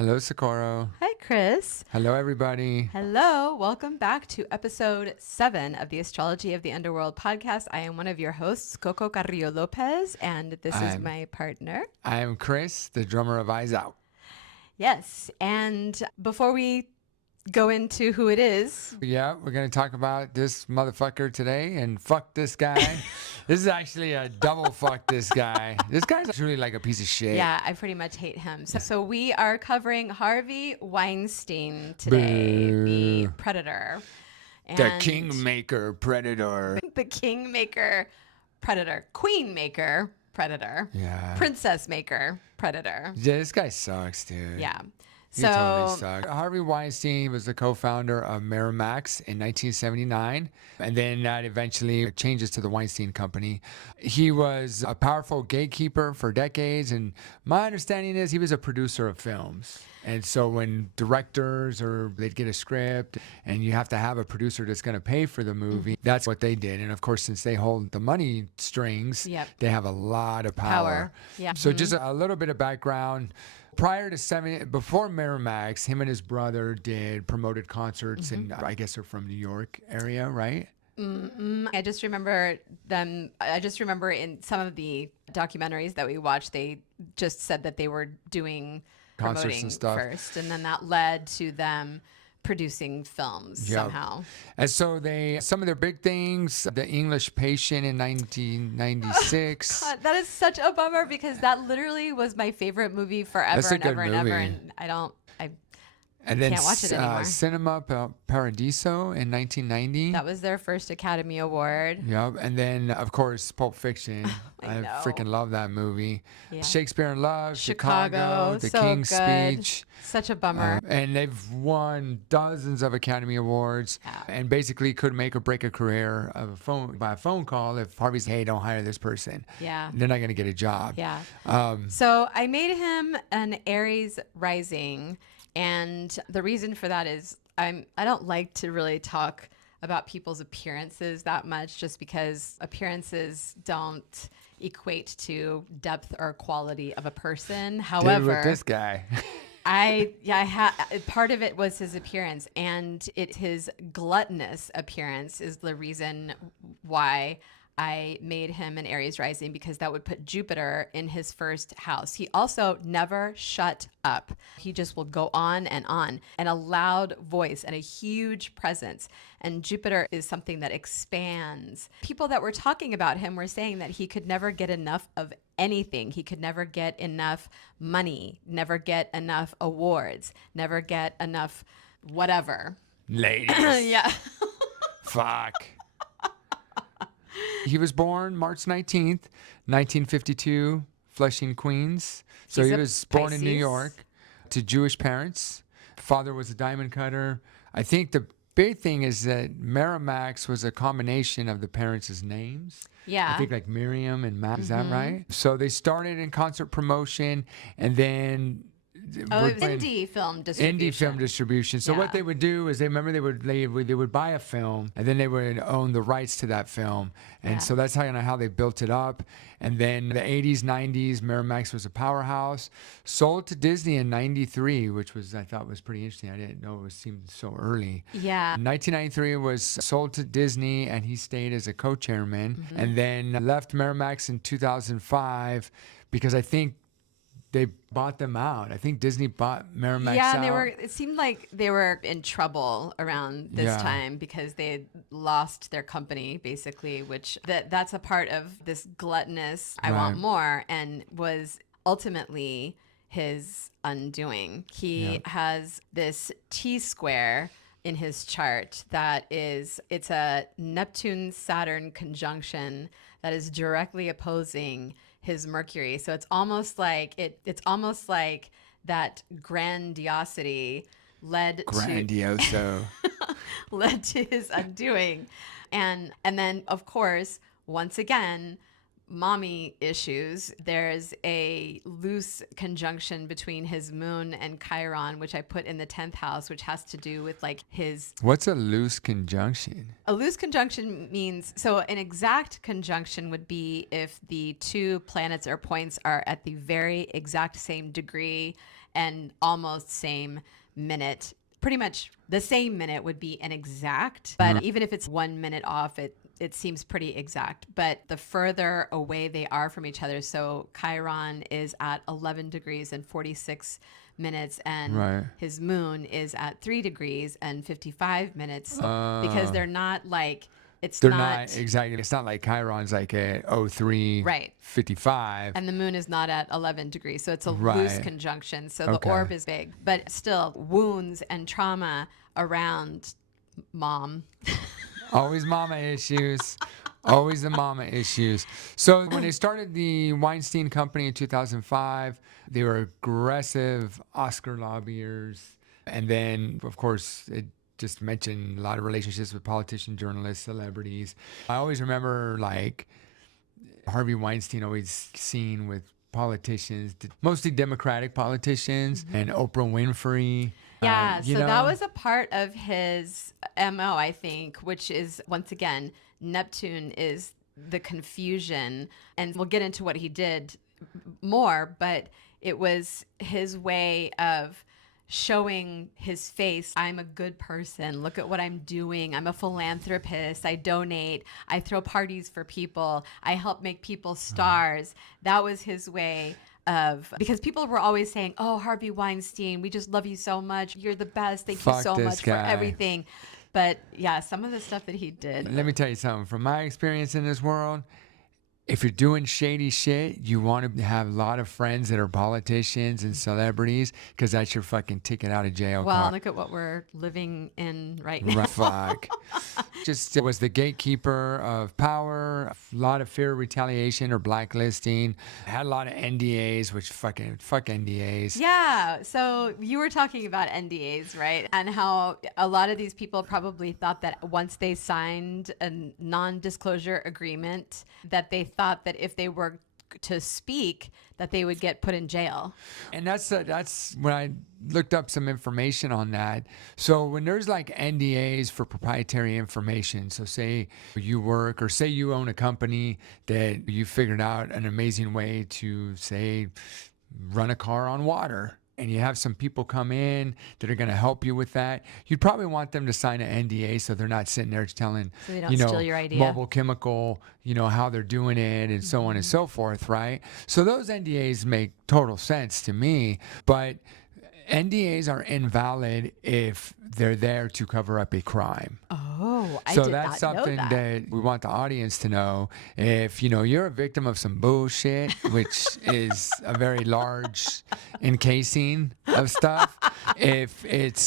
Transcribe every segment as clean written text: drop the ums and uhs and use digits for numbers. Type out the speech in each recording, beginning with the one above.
Hello, Socorro. Hi, Chris. Hello, everybody. Hello. Welcome back to episode 7 of the Astrology of the Underworld podcast. I am one of your hosts, Coco Carrillo Lopez, and this is my partner. I am Chris, the drummer of Eyes Out. Yes. And before we go into who it is, Yeah, we're going to talk about this motherfucker today and fuck this guy. This is actually a double fuck this guy. This guy's really like a piece of shit. yeah, I pretty much hate him. So we are covering Harvey Weinstein today, the Boo. predator. The kingmaker predator. The kingmaker predator. Queenmaker predator. Yeah. Princess maker predator. Yeah, this guy sucks, dude. Yeah. He totally sucks. Harvey Weinstein was the co-founder of Miramax in 1979, and then that eventually changes to the Weinstein Company. He was a powerful gatekeeper for decades, and my understanding is he was a producer of films. And so when directors or they'd get a script and you have to have a producer that's going to pay for the movie, that's what they did. And of course, since they hold the money strings, they have a lot of power. Yeah. So just a little bit of background. Before Miramax, him and his brother did promoted concerts, and I guess they're from New York area, right? I just remember them. I just remember in some of the documentaries that we watched, they just said that they were doing Concerts promoting and stuff first, and then that led to them producing films somehow. And so some of their big things, The English Patient in 1996. God, that is such a bummer because that literally was my favorite movie forever That's a and good ever and movie. ever, and I And then can't watch it anymore. Cinema Paradiso in 1990. That was their first Academy Award. Yep. And then, of course, Pulp Fiction. I know. freaking love that movie. Yeah. Shakespeare in Love, Chicago, The so King's good. Speech. Such a bummer. And they've won dozens of Academy Awards and basically could make or break a career by a phone call if Harvey's, hey, don't hire this person. Yeah. They're not going to get a job. Yeah. So I made him an Aries rising. And the reason for that is I don't like to really talk about people's appearances that much just because appearances don't equate to depth or quality of a person. However, with this guy. part of it was his appearance, and his gluttonous appearance is the reason why I made him an Aries rising, because that would put Jupiter in his first house. He also never shut up. He just will go on, and a loud voice and a huge presence. And Jupiter is something that expands. People that were talking about him were saying that he could never get enough of anything. He could never get enough money, never get enough awards, never get enough whatever. Ladies. Yeah. Fuck. He was born March 19th, 1952, Flushing, Queens. So he was born in New York to Jewish parents. Father was a diamond cutter. I think the big thing is that Miramax was a combination of the parents' names. Yeah. I think like Miriam and Matt. Is that right? So they started in concert promotion, and then It was indie film distribution. So what they would do is they would buy a film, and then they would own the rights to that film, and so that's how they built it up. And then the 80s, 90s, Miramax was a powerhouse. Sold to Disney in '93, which I thought was pretty interesting. I didn't know it seemed so early. Yeah. 1993 was sold to Disney, and he stayed as a co-chairman, and then left Miramax in 2005 because I think they bought them out. I think Disney bought Miramax out. Yeah, it seemed like they were in trouble around this time because they had lost their company, basically, which that's a part of this gluttonous, I want more, and was ultimately his undoing. He has this T-square in his chart it's a Neptune-Saturn conjunction that is directly opposing his Mercury. So it's almost like that grandiosity led to his undoing. And then of course, once again, mommy issues, there's a loose conjunction between his moon and Chiron, which I put in the 10th house, which has to do with like his. What's a loose conjunction? A loose conjunction means, so an exact conjunction would be if the two planets or points are at the very exact same degree and almost same minute. Pretty much the same minute would be an exact, but even if it's 1 minute off, it seems pretty exact. But the further away they are from each other, so Chiron is at 11 degrees and 46 minutes, and his moon is at 3 degrees and 55 minutes, because they're not like, they're not exactly. It's not like Chiron's like a 03 55, and the moon is not at 11 degrees, so it's a loose conjunction. So the orb is big, but still wounds and trauma around mom. Always mama issues. Always the mama issues. So when they started the Weinstein Company in 2005, they were aggressive Oscar lobbyers, and then of course it just mentioned a lot of relationships with politicians, journalists, celebrities. I always remember like Harvey Weinstein always seen with politicians, mostly Democratic politicians, and Oprah Winfrey. Yeah, so that was a part of his MO, I think, which is, once again, Neptune is the confusion. And we'll get into what he did more, but it was his way of showing his face. I'm a good person. Look at what I'm doing. I'm a philanthropist. I donate. I throw parties for people. I help make people stars. That was his way of, because people were always saying, oh, Harvey Weinstein, we just love you so much. You're the best. Thank you so much for everything. But yeah, some of the stuff that he did. Let me tell you something. From my experience in this world, if you're doing shady shit, you want to have a lot of friends that are politicians and celebrities, because that's your fucking ticket out of jail. Well, look at what we're living in right now. Fuck. Just was the gatekeeper of power, a lot of fear of retaliation or blacklisting, had a lot of NDAs, which fuck NDAs. Yeah. So you were talking about NDAs, right? And how a lot of these people probably thought that once they signed a non-disclosure agreement, that they thought that if they were to speak, that they would get put in jail. And that's when I looked up some information on that. So when there's like NDAs for proprietary information, so say you work or say you own a company that you figured out an amazing way to, say, run a car on water, and you have some people come in that are going to help you with that, you'd probably want them to sign an NDA so they're not sitting there telling, so they don't steal your idea. Mobile Chemical, how they're doing it and so on and so forth, right? So those NDAs make total sense to me, but NDAs are invalid if they're there to cover up a crime. Oh, I so did that's not know something that we want the audience to know. If you're a victim of some bullshit, which is a very large encasing of stuff, if you it's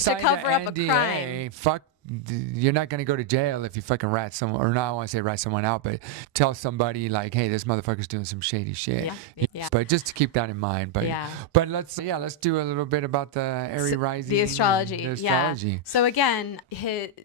sign to cover an up a NDA, crime, fuck. You're not going to go to jail if you fucking rat someone, or not, I want to say rat someone out, but tell somebody like, hey, this motherfucker's doing some shady shit. Yeah. But just to keep that in mind. But let's do a little bit about the Aries rising. The astrology. Yeah. So again,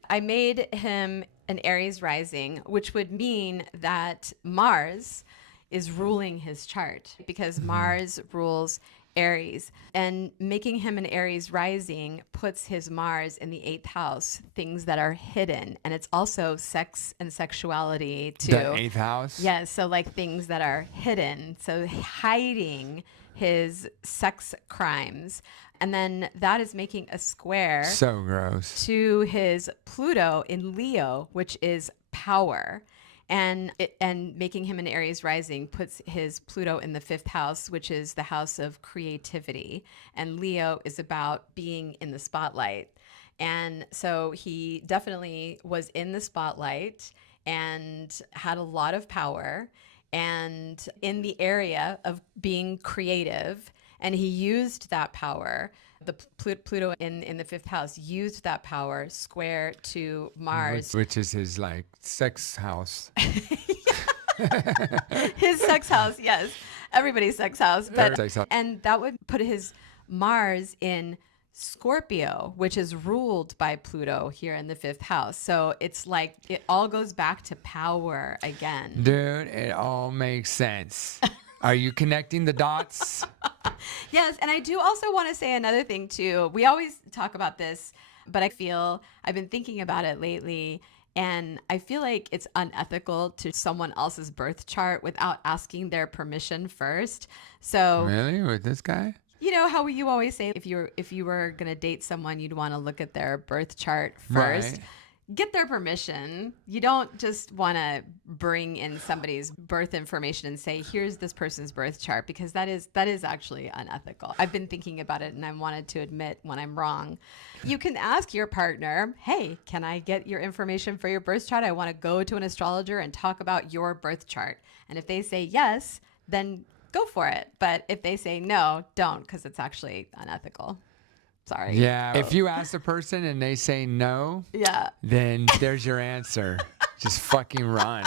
I made him an Aries rising, which would mean that Mars is ruling his chart, because Mars rules Aries, and making him an Aries rising puts his Mars in the 8th house, things that are hidden. And it's also sex and sexuality too. The 8th house? Yes. So like things that are hidden. So hiding his sex crimes. And then that is making a square. So gross. To his Pluto in Leo, which is power. And making him an Aries rising puts his Pluto in the 5th house, which is the house of creativity. And Leo is about being in the spotlight. And so he definitely was in the spotlight and had a lot of power and in the area of being creative. And he used that power. The Pluto in the 5th house used that power square to Mars, which is his like sex house. His sex house, yes, everybody's sex house, but and that would put his Mars in Scorpio, which is ruled by Pluto here in the 5th house. So it's like it all goes back to power again. Dude, it all makes sense. Are you connecting the dots? Yes. And I do also want to say another thing too. We always talk about this, but I feel I've been thinking about it lately. And I feel like it's unethical to someone else's birth chart without asking their permission first. So Really? With this guy? you know how you always say if you were going to date someone, you'd want to look at their birth chart first. Right. Get their permission. You don't just want to bring in somebody's birth information and say, here's this person's birth chart, because that is actually unethical. I've been thinking about it and I wanted to admit when I'm wrong. You can ask your partner, hey, can I get your information for your birth chart? I want to go to an astrologer and talk about your birth chart. And if they say yes, then go for it. But if they say no, don't, because it's actually unethical. Sorry. Yeah. If you ask the person and they say no, Yeah. then there's your answer. Just fucking run.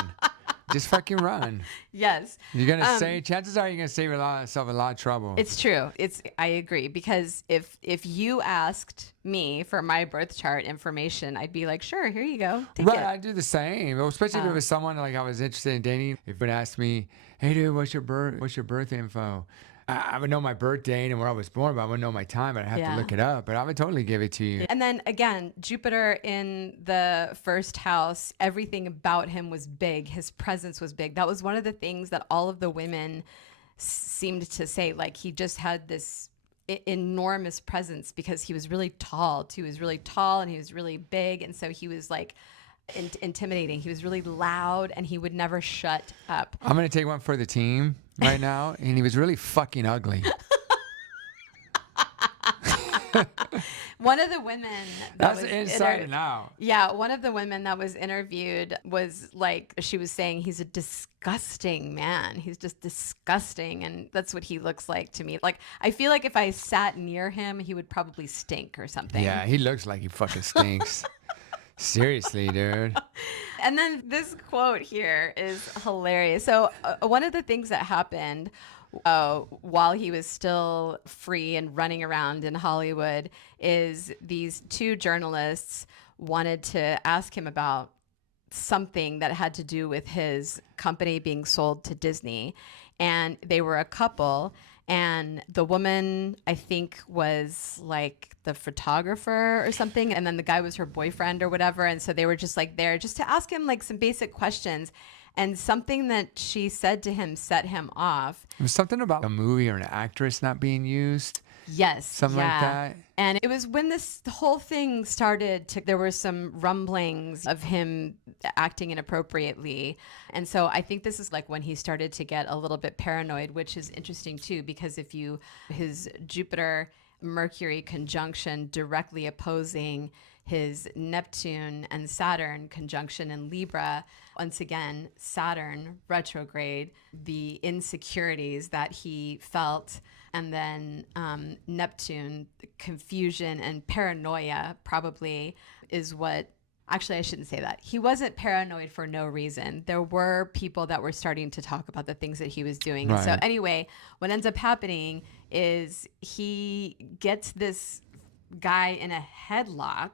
Just fucking run. Yes. You're going to say, chances are you're going to save yourself a lot of trouble. It's true. I agree, because if you asked me for my birth chart information, I'd be like, sure, here you go. Take Right, it. I do the same. Well, especially if it was someone like I was interested in dating. If it would ask me, hey dude, what's your birth info? I would know my birth date and where I was born, but I wouldn't know my time. I'd have to look it up, but I would totally give it to you. And then again, Jupiter in the 1st house, everything about him was big. His presence was big. That was one of the things that all of the women seemed to say. Like, he just had this enormous presence because he was really tall. He was really tall and he was really big. And so he was like intimidating. He was really loud and he would never shut up. I'm going to take one for the team right now. And he was really fucking ugly. One of the women that's inside and out. Yeah, one of the women that was interviewed was like, she was saying he's a disgusting man. He's just disgusting, and that's what he looks like to me. Like, I feel like if I sat near him, he would probably stink or something. Yeah, he looks like he fucking stinks. Seriously, dude. And then this quote here is hilarious. So one of the things that happened while he was still free and running around in Hollywood is these 2 journalists wanted to ask him about something that had to do with his company being sold to Disney. And they were a couple. And the woman, I think, was like the photographer or something. And then the guy was her boyfriend or whatever. And so they were just like there just to ask him like some basic questions. And something that she said to him set him off. It was something about a movie or an actress not being used. Yes. Something like that. And it was when the whole thing started there were some rumblings of him acting inappropriately. And so I think this is like when he started to get a little bit paranoid, which is interesting too, because his Jupiter Mercury conjunction directly opposing his Neptune and Saturn conjunction in Libra. Once again, Saturn retrograde, the insecurities that he felt, and then Neptune, confusion and paranoia probably is what. Actually, I shouldn't say that. He wasn't paranoid for no reason. There were people that were starting to talk about the things that he was doing. Right. So anyway, what ends up happening is he gets this guy in a headlock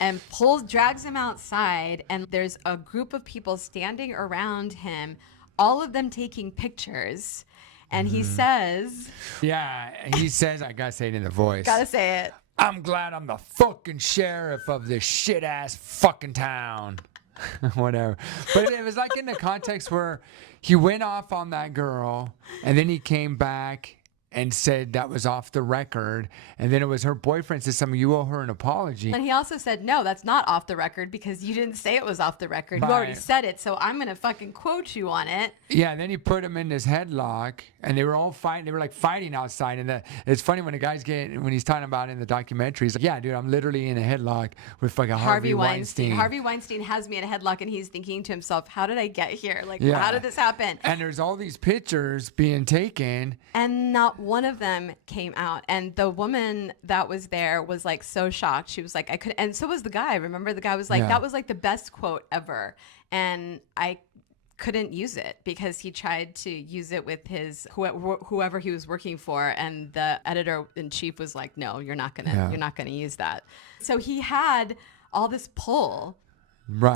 and drags him outside. And there's a group of people standing around him, all of them taking pictures. And he says... Yeah, he says, I gotta say it in the voice. Gotta say it. I'm glad I'm the fucking sheriff of this shit ass fucking town. Whatever. But it was like in the context where he went off on that girl and then he came back and said that was off the record. And then it was her boyfriend said something, you owe her an apology. And he also said, no, that's not off the record because you didn't say it was off the record. Right. You already said it, so I'm going to fucking quote you on it. Yeah, and then he put him in this headlock and they were all fighting. They were like fighting outside. And it's funny when when he's talking about it in the documentary, he's like, yeah, dude, I'm literally in a headlock with fucking Harvey Weinstein. Harvey Weinstein has me in a headlock and he's thinking to himself, how did I get here? Like, Yeah. how did this happen? And there's all these pictures being taken. And not one of them came out. And the woman that was there was like so shocked. She was like, I could, and so was the guy. Remember, the guy was like, Yeah. that was like the best quote ever. And I couldn't use it because he tried to use it with his whoever he was working for, and the editor-in-chief was like, no, you're not gonna use that. So he had all this pull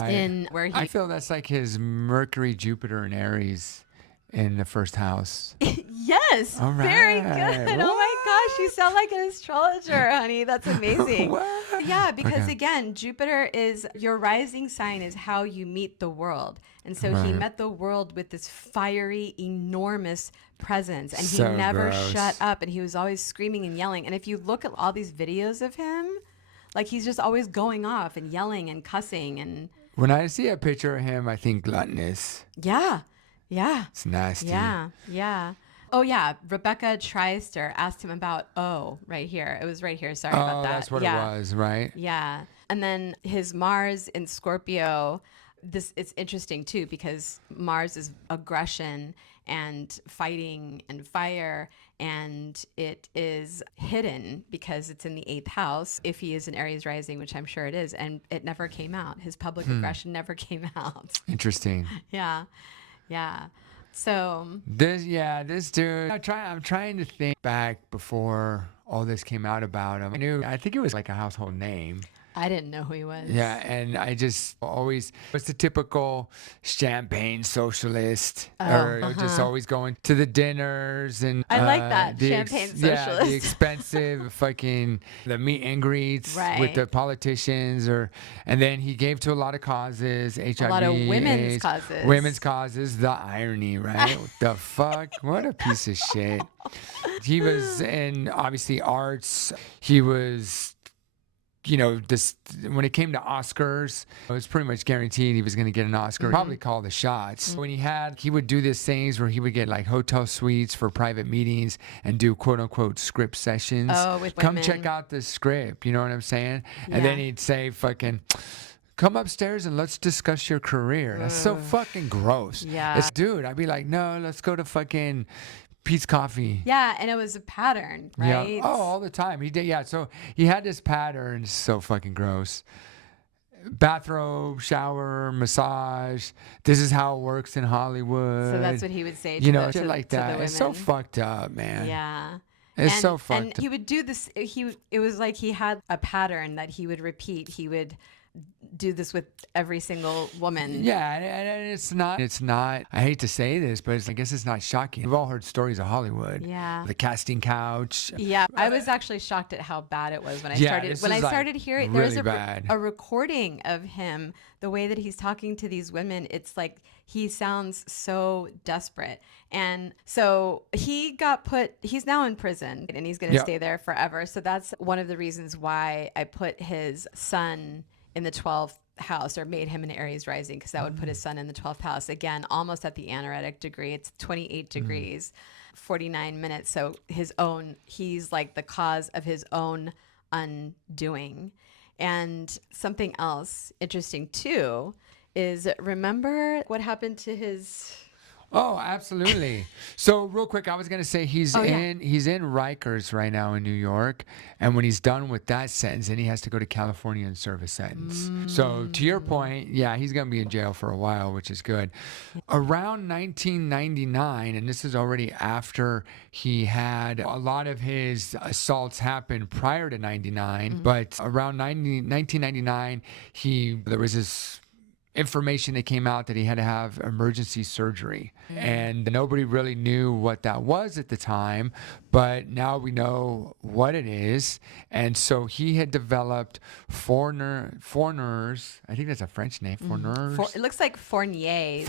in where he I feel that's like his Mercury, Jupiter, and Aries in the first house. Yes, All right. very good. What? Oh my gosh, you sound like an astrologer, honey. That's amazing. What? Yeah, because again, Jupiter is your rising sign is how you meet the world. And so he met the world with this fiery, enormous presence, and he never shut up, and he was always screaming and yelling. And if you look at all these videos of him, like he's just always going off and yelling and cussing. And when I see a picture of him, I think gluttonous. Yeah. It's nasty. Yeah. Oh, yeah. Rebecca Treister asked him about right here. It was right here. Sorry about that. Oh, that's what it was, right? Yeah. And then his Mars in Scorpio, it's interesting too, because Mars is aggression and fighting and fire, and it is hidden because it's in the 8th house if he is an Aries rising, which I'm sure it is, and it never came out. His public aggression never came out. Interesting. Yeah. So this dude, I'm trying to think back before all this came out about him. I think it was like a household name. I didn't know who he was. Yeah, and I just always was the typical champagne socialist, just always going to the dinners and I like that champagne socialist. Yeah, the expensive the meet and greets with the politicians, and then he gave to a lot of causes, HIV, a lot of women's causes. The irony, right? What the fuck? What a piece of shit. He was in obviously arts. He was. When it came to Oscars, it was pretty much guaranteed he was going to get an Oscar. Probably call the shots. When he would do these things where he would get like hotel suites for private meetings and do quote unquote script sessions. With Come women. check out the script. You know what I'm saying? And then he'd say fucking, come upstairs and let's discuss your career. That's so fucking gross. Yeah. Dude, I'd be like, no, let's go to fucking Pete's Coffee. Yeah, and it was a pattern, right? Yeah. Oh, all the time. He did. Yeah. So he had this pattern. So fucking gross. Bathrobe, shower, massage. This is how it works in Hollywood. So that's what he would say to shit like that. It's so fucked up, man. Yeah. It's so fucked up. And he would do this. It was like he had a pattern that he would repeat. He would do this with every single woman. Yeah, and it's not, I hate to say this, but I guess it's not shocking. We've all heard stories of Hollywood. Yeah. The casting couch. Yeah, I was actually shocked at how bad it was when I started hearing really there's a recording of him, the way that he's talking to these women. It's like he sounds so desperate. And so he's now in prison, and he's going to stay there forever. So that's one of the reasons why I put his son in the 12th house, or made him an Aries rising, because that would put his sun in the 12th house. Again, almost at the anaretic degree. It's 28 degrees, 49 minutes. So he's like the cause of his own undoing. And something else interesting too is, remember what happened to his... Oh, absolutely. So real quick, I was going to say he's in Rikers right now in New York. And when he's done with that sentence, then he has to go to California and serve a sentence. So to your point, yeah, he's going to be in jail for a while, which is good. Around 1999, and this is already after he had a lot of his assaults happen prior to 99, but around 1999, there was this information that came out that he had to have emergency surgery, and nobody really knew what that was at the time, but now we know what it is. And so he had developed Fournier's, I think that's a French name, Fournier's. It looks like Fournier's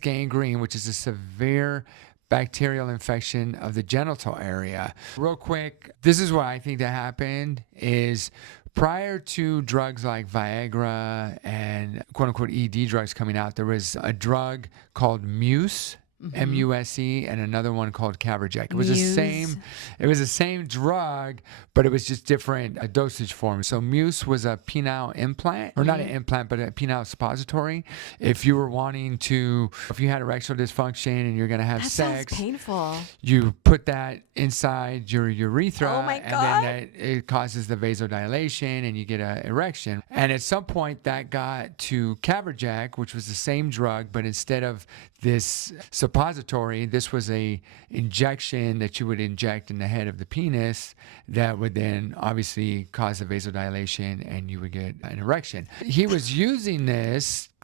gangrene, which is a severe bacterial infection of the genital area. Real quick, this is what I think that happened is, prior to drugs like Viagra and quote-unquote ED drugs coming out, there was a drug called Muse, M-U-S-E, and another one called Caverject. It was the same It was the same drug, but it was just different dosage forms. So Muse was a penile implant, or not an implant, but a penile suppository. If you were wanting to, if you had erectile dysfunction and you're going to have That sex, sounds painful. you put that inside your urethra, Oh my and God. then it causes the vasodilation and you get an erection. And at some point that got to Caverjack, which was the same drug, but instead of this suppository, this was a injection that you would inject in the head of the penis that would then obviously cause a vasodilation and you would get an erection. He was using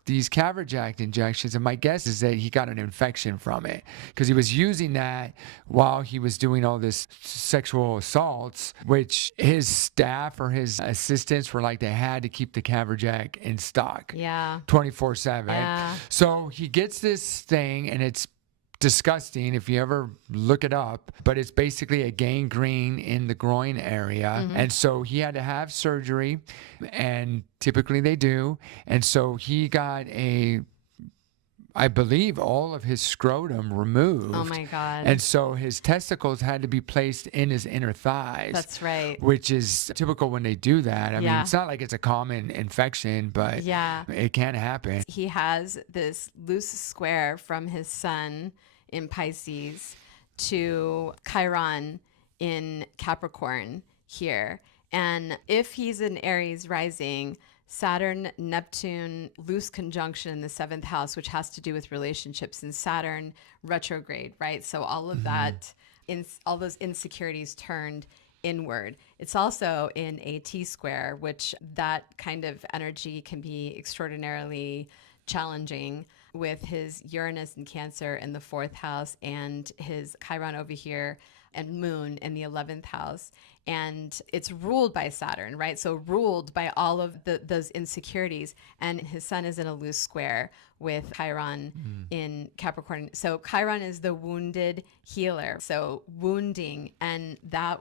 these Caverjack injections, and my guess is that he got an infection from it because he was using that while he was doing all this sexual assaults, which his staff or his assistants were like, they had to keep the Caverjack in stock. Yeah. 24/7. Yeah. So he gets this thing, and it's disgusting if you ever look it up, but it's basically a gangrene in the groin area. And so he had to have surgery, and typically they do. And so he got I believe all of his scrotum removed. Oh my God. And so his testicles had to be placed in his inner thighs. That's right. Which is typical when they do that. I mean, Yeah. it's not like it's a common infection, but Yeah. it can happen. He has this loose square from his sun in Pisces to Chiron in Capricorn here. And if he's an Aries rising, Saturn, Neptune, loose conjunction in the 7th house, which has to do with relationships, and Saturn retrograde, right? So all of that, all those insecurities turned inward. It's also in a T-square, which that kind of energy can be extraordinarily challenging with his Uranus and Cancer in the 4th house and his Chiron over here and Moon in the 11th house. And it's ruled by Saturn, right? So ruled by all of those insecurities. And his sun is in a loose square with Chiron in Capricorn. So Chiron is the wounded healer. So wounding, and that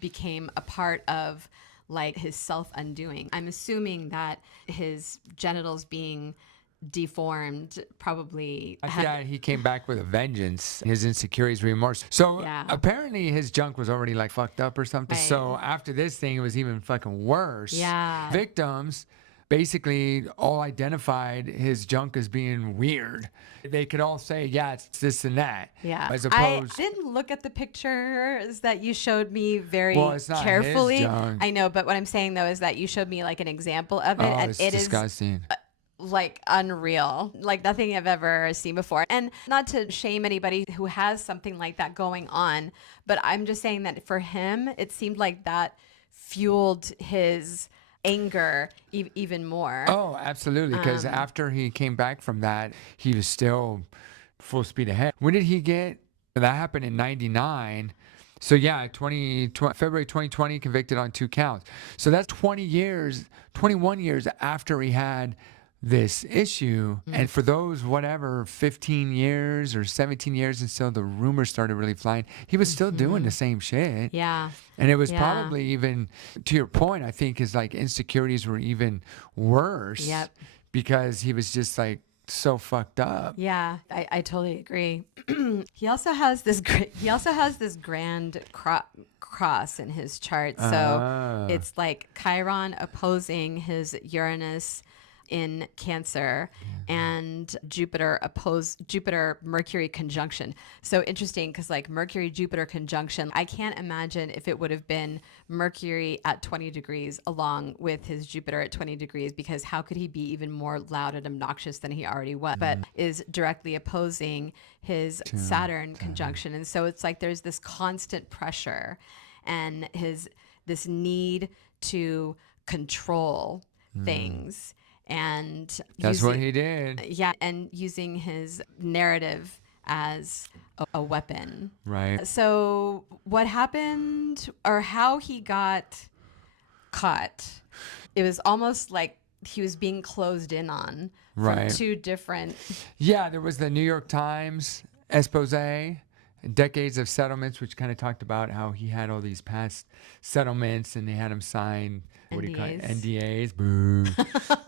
became a part of like his self-undoing. I'm assuming that his genitals being deformed probably Yeah, he came back with a vengeance. His insecurities, remorse. So Yeah. apparently his junk was already like fucked up or something. Right. So after this thing, it was even fucking worse. Yeah. Victims basically all identified his junk as being weird. They could all say, yeah, it's this and that. Yeah. As I opposed, didn't look at the pictures that you showed me very Well, it's not his carefully. junk. I know, but what I'm saying though is that you showed me like an example of it, oh, and it's it is disgusting. like unreal, like nothing I've ever seen before. And not to shame anybody who has something like that going on, but I'm just saying that for him, it seemed like that fueled his anger even more. Oh, absolutely. Because after he came back from that, he was still full speed ahead. When did he get? That happened in 99. So yeah, February 2020, convicted on 2 counts. So that's 21 years after he had this issue. And for those 15 years or 17 years until the rumors started really flying, he was still doing the same shit. Yeah. And it was Yeah. probably even, to your point, I think his like insecurities were even worse. Yep. Because he was just like so fucked up. Yeah, I totally agree. He also has this grand cross in his chart. So it's like Chiron opposing his Uranus in Cancer, and Jupiter Mercury conjunction. So interesting, because like Mercury Jupiter conjunction, I can't imagine if it would have been Mercury at 20 degrees along with his Jupiter at 20 degrees, because how could he be even more loud and obnoxious than he already was, but is directly opposing his Saturn conjunction. And so it's like there's this constant pressure and this need to control things. And That's what he did. Yeah, and using his narrative as a weapon. Right. So what happened, or how he got caught, it was almost like he was being closed in on from Right. 2 different... Yeah, there was the New York Times expose, and decades of settlements, which kind of talked about how he had all these past settlements and they had him sign what do you call it? NDAs. Boo.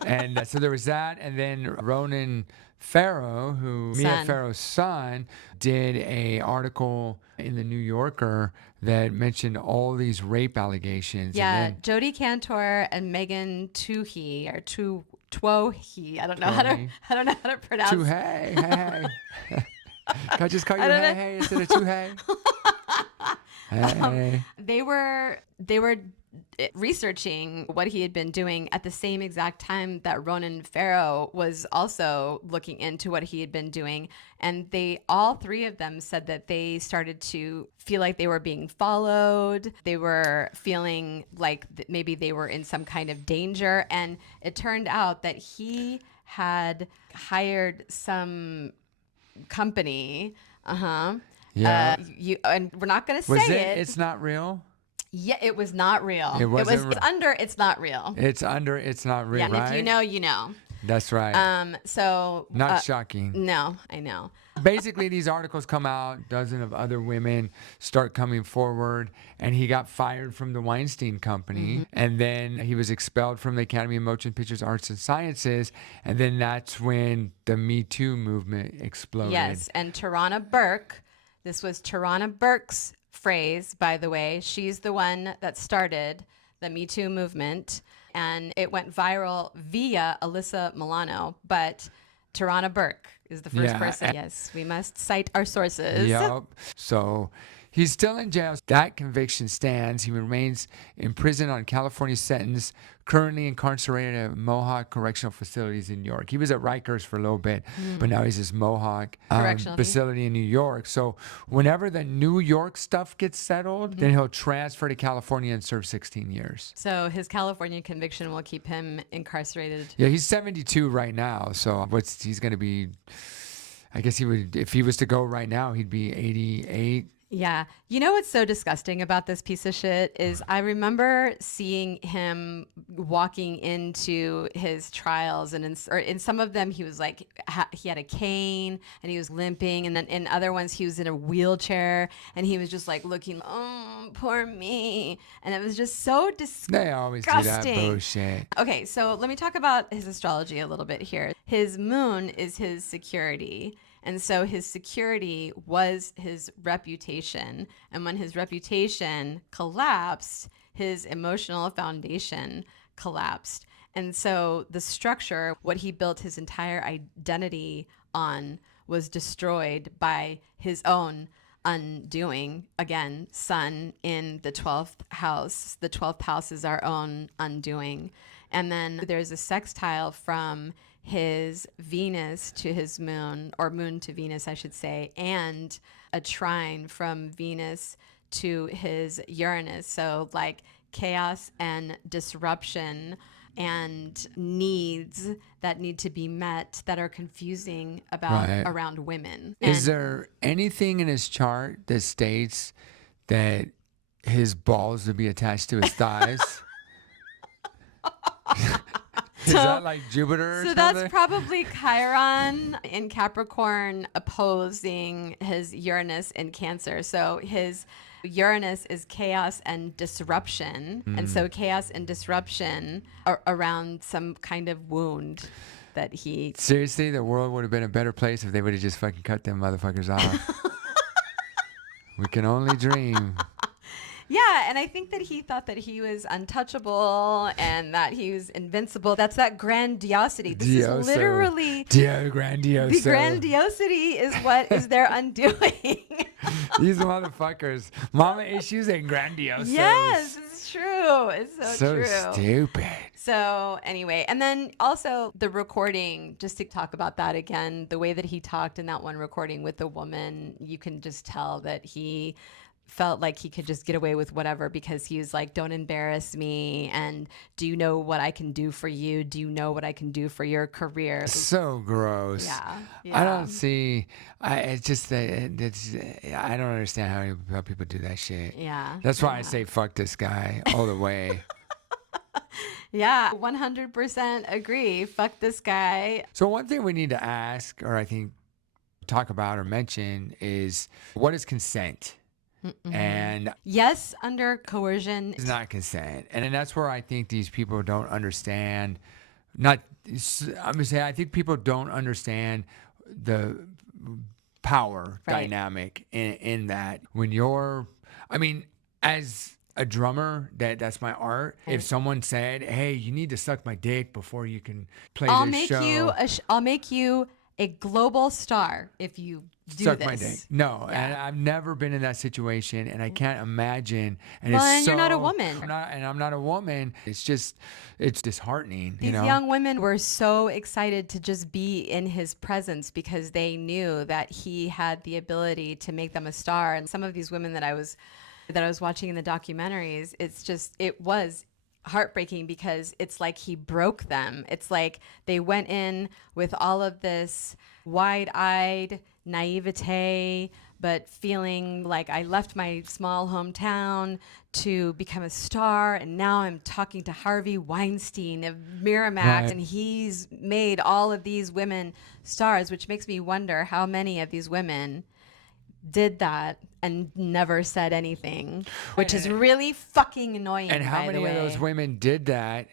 And so there was that. And then Ronan Farrow, Mia Farrow's son, did a article in the New Yorker that mentioned all these rape allegations. Yeah, and Jodi Cantor and Megan Twohey or Twohey. I don't know how to pronounce. Twohey, hey. Can I just call you hey instead of Twohey? Hey. They were researching what he had been doing at the same exact time that Ronan Farrow was also looking into what he had been doing. And all three of them said that they started to feel like they were being followed. They were feeling like maybe they were in some kind of danger. And it turned out that he had hired some company. Yeah. And we're not going to say it. It's not real? Yeah, it was not real. It wasn't It's under, it's not real. It's under, it's not real, yeah, and right? if you know, you know. That's right. So not shocking. No, I know. Basically, these articles come out, dozens of other women start coming forward, and he got fired from the Weinstein Company, and then he was expelled from the Academy of Motion Pictures Arts and Sciences, and then that's when the Me Too movement exploded. Yes, and Tarana Burke, this was Tarana Burke's phrase, by the way. She's the one that started the Me Too movement, and it went viral via Alyssa Milano, but Tarana Burke is the first person. Yes, we must cite our sources. Yep. So he's still in jail. That conviction stands. He remains in prison on California sentence, currently incarcerated at Mohawk Correctional Facilities in New York. He was at Rikers for a little bit, but now he's this Mohawk facility in New York. So whenever the New York stuff gets settled, then he'll transfer to California and serve 16 years. So his California conviction will keep him incarcerated. Yeah, he's 72 right now. So he's going to be, I guess he would, if he was to go right now, he'd be 88. Yeah. You know what's so disgusting about this piece of shit is I remember seeing him walking into his trials, and in some of them he was like, he had a cane and he was limping, and then in other ones he was in a wheelchair and he was just like looking, oh, poor me. And it was just so disgusting. They always do that bullshit. Okay, so let me talk about his astrology a little bit here. His moon is his security. And so his security was his reputation. And when his reputation collapsed, his emotional foundation collapsed. And so the structure, what he built his entire identity on, was destroyed by his own undoing. Again, Sun in the 12th house. The 12th house is our own undoing. And then there's a sextile from his Venus to his moon, or moon to Venus, I should say, and a trine from Venus to his Uranus. So like chaos and disruption and needs that need to be met that are confusing around women. Is there anything in his chart that states that his balls would be attached to his thighs? Is that like Jupiter or something? That's probably Chiron in Capricorn opposing his Uranus in Cancer. So his Uranus is chaos and disruption. And so chaos and disruption are around some kind of wound that he... Seriously, the world would have been a better place if they would have just fucking cut them motherfuckers off. We can only dream. Yeah, and I think that he thought that he was untouchable and that he was invincible. That's that grandiosity. This is literally... Grandioso. The grandiosity is what is their undoing. These motherfuckers. Mama issues and grandiosos. Yes, it's true. It's so true. So stupid. So anyway, and then also the recording, just to talk about that again, the way that he talked in that one recording with the woman, you can just tell that he felt like he could just get away with whatever because he was like, don't embarrass me. And do you know what I can do for you? Do you know what I can do for your career? So gross. Yeah. I don't see. It's just that I don't understand how people do that shit. Yeah. That's why I say fuck this guy all the way. Yeah, 100% agree. Fuck this guy. So one thing we need to ask, or I think talk about or mention is what is consent? And Yes, under coercion. it's not consent. And that's where I think these people don't understand. Not, I'm gonna say, I think people don't understand the power Right. dynamic in that. When you're, I mean, as a drummer, that's my art. Right. If someone said, "Hey, you need to suck my dick before you can play I'll this make show," you I'll make you a global star if you do suck this. my dick. No, Yeah. and I've never been in that situation, and I can't imagine. And Well, it's and so, you're not a woman. I'm not a woman. It's just, it's disheartening. These young women were so excited to just be in his presence because they knew that he had the ability to make them a star. And some of these women that I was watching in the documentaries, it was heartbreaking because it's like he broke them. It's like they went in with all of this wide-eyed naivete, but feeling like I left my small hometown to become a star, and now I'm talking to Harvey Weinstein of Miramax, Right. and he's made all of these women stars, which makes me wonder how many of these women did that and never said anything, which is really fucking annoying. And how by many the of way. those women did that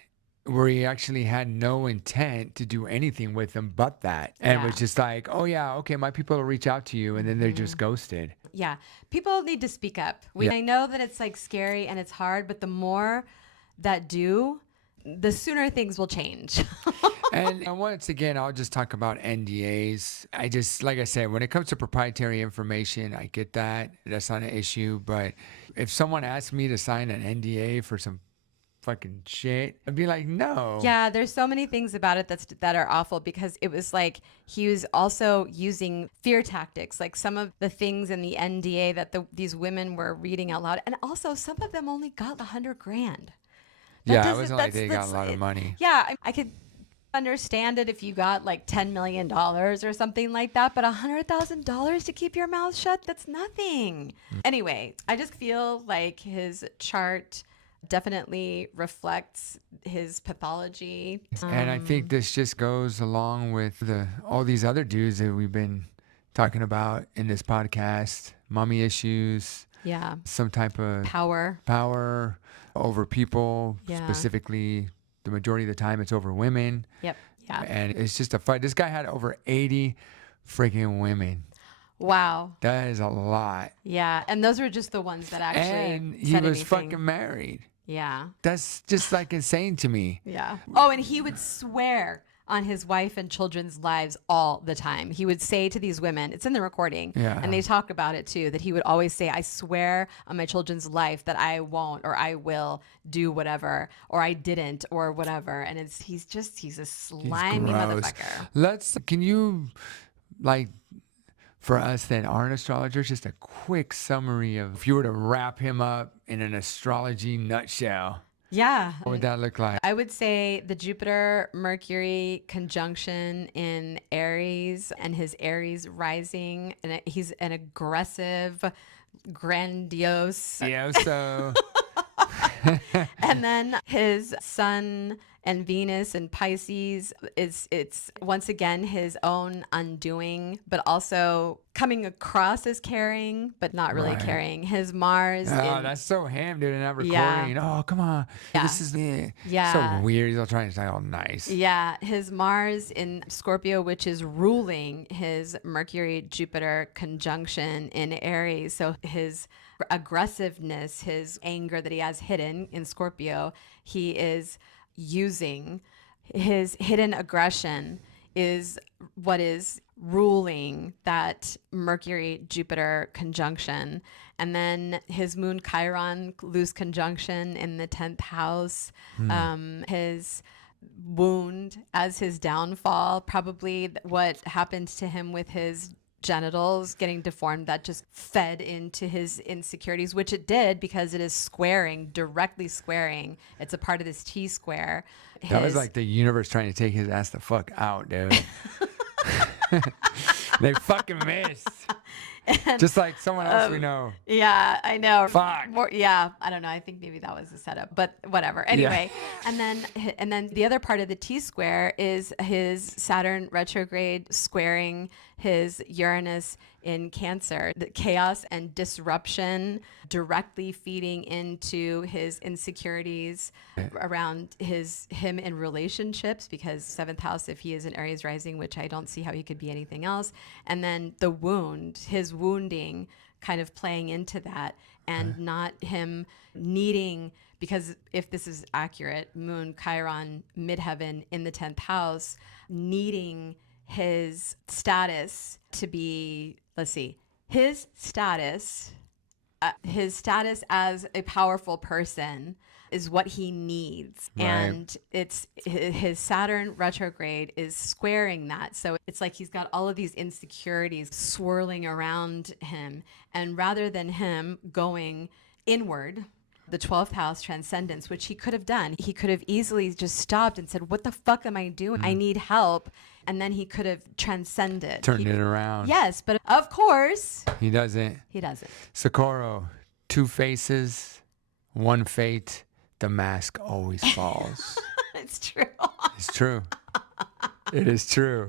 where he actually had no intent to do anything with them but that? And Yeah. was just like, oh, yeah, okay, my people will reach out to you. And then they're just ghosted. Yeah, people need to speak up. Yeah. I know that it's like scary and it's hard, but the more that do, the sooner things will change. And once again, I'll just talk about NDAs. Like I said, when it comes to proprietary information, I get that. That's not an issue. But if someone asked me to sign an NDA for some fucking shit, I'd be like, no. Yeah, there's so many things about it that are awful because it was like he was also using fear tactics, like some of the things in the NDA that these women were reading out loud, and also some of them only got $100,000. Yeah, it wasn't like they got a lot of money. Yeah, I could understand it if you got like $10 million or something like that, but $100,000 to keep your mouth shut, that's nothing. Anyway, I just feel like his chart definitely reflects his pathology. And I think this just goes along with all these other dudes that we've been talking about in this podcast. Mommy issues, Yeah. some type of Power. over people, Yeah. specifically the majority of the time it's over women. Yep. Yeah. And it's just a fight. This guy had over 80 freaking women. Wow. That is a lot. Yeah. And those were just the ones that actually And he said was anything. fucking married. Yeah. That's just like insane to me. Yeah. Oh, and he would swear on his wife and children's lives all the time. He would say to these women, it's in the recording, Yeah. and they talk about it too, that he would always say, I swear on my children's life that I won't, or I will do whatever, or I didn't, or whatever. And he's a slimy gross. motherfucker. Can you, like, for us that aren't astrologers, just a quick summary of if you were to wrap him up in an astrology nutshell, Yeah. what would that look like? I would say the Jupiter Mercury conjunction in Aries and his Aries rising, and he's an aggressive, grandiose. Yeah, so And then his Sun and Venus and Pisces it's once again his own undoing, but also coming across as caring, but not really Right. caring. His Mars. that's so ham, dude, in that Yeah. recording. Oh, come on. Yeah. This is Yeah. so weird. He's all trying to say all nice. Yeah, his Mars in Scorpio, which is ruling his Mercury Jupiter conjunction in Aries. So his aggressiveness, his anger that he has hidden in Scorpio, he is using. His hidden aggression is what is ruling that Mercury Jupiter conjunction. And then his Moon Chiron loose conjunction in the 10th house. His wound as his downfall, probably what happened to him with his genitals getting deformed, that just fed into his insecurities, which it did because it is directly squaring. It's a part of this T square. That was like the universe trying to take his ass the fuck out, dude. They fucking missed. And, Just like someone else we know. yeah, I know. Fuck. Yeah, I don't know. I think maybe that was a setup, but whatever. Anyway, and then the other part of the T square is his Saturn retrograde squaring his Uranus in Cancer. The chaos and disruption directly feeding into his insecurities around him in relationships, because seventh house, if he is an Aries rising, which I don't see how he could be anything else. And then the wound, his wounding kind of playing into that, and not him needing, because if this is accurate, Moon, Chiron, midheaven in the 10th house, needing his status to be, let's see, his status as a powerful person is what he needs. Right. And it's his Saturn retrograde is squaring that. So it's like he's got all of these insecurities swirling around him. And rather than him going inward, the 12th house transcendence, which he could have done, he could have easily just stopped and said, what the fuck am I doing? I need help. And then he could have transcended. Turned it around. Yes, but of course, He doesn't. he doesn't. Socorro, 2 faces, 1 fate. The mask always falls. It's true. It's true. It is true.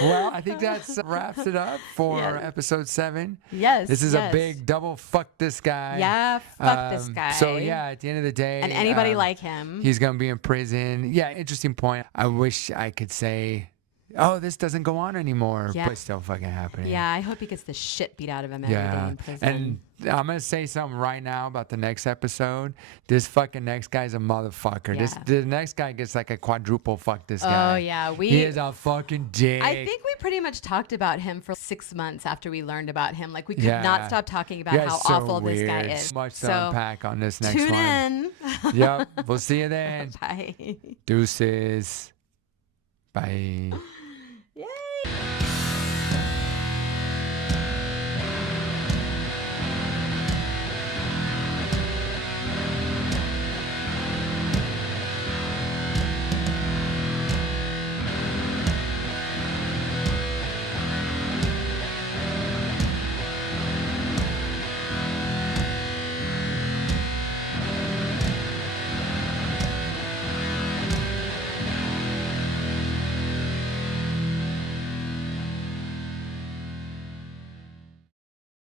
Well, I think that wraps it up for episode 7. Yes. This is a big double fuck this guy. Yeah, fuck this guy. So yeah, at the end of the day, And anybody like him. he's gonna be in prison. Yeah, interesting point. I wish I could say, oh, this doesn't go on anymore, Yeah. but it's still fucking happening. Yeah, I hope he gets the shit beat out of him every day in prison. And I'm gonna say something right now about the next episode. This fucking next guy's a motherfucker. Yeah. The next guy gets like a quadruple fuck this guy. Oh yeah, he is a fucking dick. I think we pretty much talked about him for 6 months after we learned about him. Like we could not stop talking about how so awful weird. this guy is. So much to unpack on this next tune one. in. Yep. We'll see you then. Bye. Deuces. Bye.